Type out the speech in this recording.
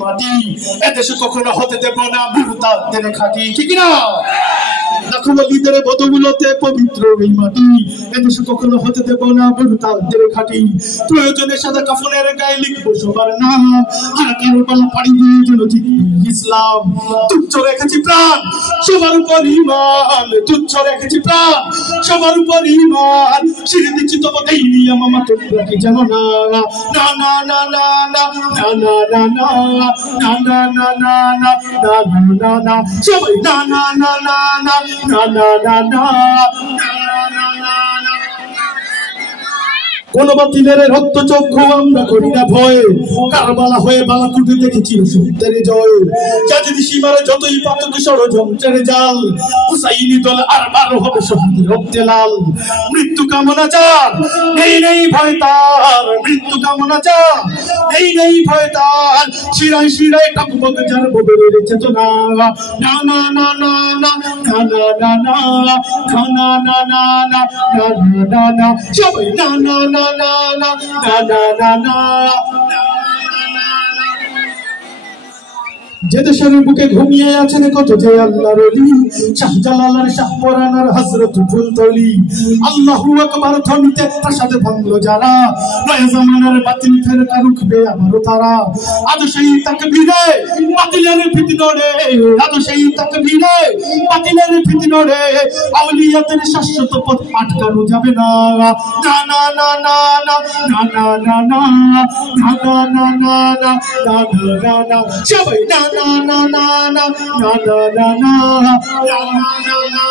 মাটি এদেশে কখনো হতে দেব না মুরতাদের খাঁটি, ঠিক না? লাখো ওয়ালিদের বদৌলতে পবিত্র এই মাটি এদেশে কখনো হতে দেব না মুরতাদের খাঁটি। প্রয়োজনে সাদা কাফনের গায়ে লিখবো সবার নাম, আর কারবালা পাড়ি দিয়ে যেন জিতবে ইসলাম। তুচ্ছ রেখেছি প্রাণ সবার উপর ঈমান, তুচ্ছ রেখেছি প্রাণ সবার উপর ঈমান। শিরে দিচ্ছি তবু দেইনি আমার তোমরা কি জানো না? না না না না না না না না না না না না না না না না সবাই না না না না না না না না না। কোন বাতিলের রক্ত চক্ষু আমরা করি না ভয়, কারবালা হয়ে বালাকুটে দেখেছি সত্যের জয়। যাদের সীমারে যতই পাতক ষড়যন্ত্রের জাল, হুসাইনি দল আর বারো হবে শহীদের রক্তে লাল। মৃত্যু কামনা যার নেই নেই ভয় তার, মৃত্যু কামনা যার নেই নেই ভয় তার। শিরায় শিরায় টকবক যার বদরের চেতনা। না না না না না না না না না না না না না না না না সবাই না না না না না না না না। যে দেশের বুকে ঘুমিয়ে আছেন কত যে আল্লাহর ওলি, শাহজালাল শাহপরানার হযরত ফুলতলি। আল্লাহু আকবার ধ্বনিতে প্রাসাদে ভাঙলো যারা, নয়া জামানার বাতিল ফেরকা রুখবে আমারও তারা। আজ সেই তাকবীরে বাতিলের ভীতি নড়ে, আজ সেই তাকবীরে বাতিলের ভীতি নড়ে। আউলিয়াদের শাশ্বত পথ আটকানো যাবে না। না না না না না না না না না না না না না না না সবাই না না na na na na na na na na na na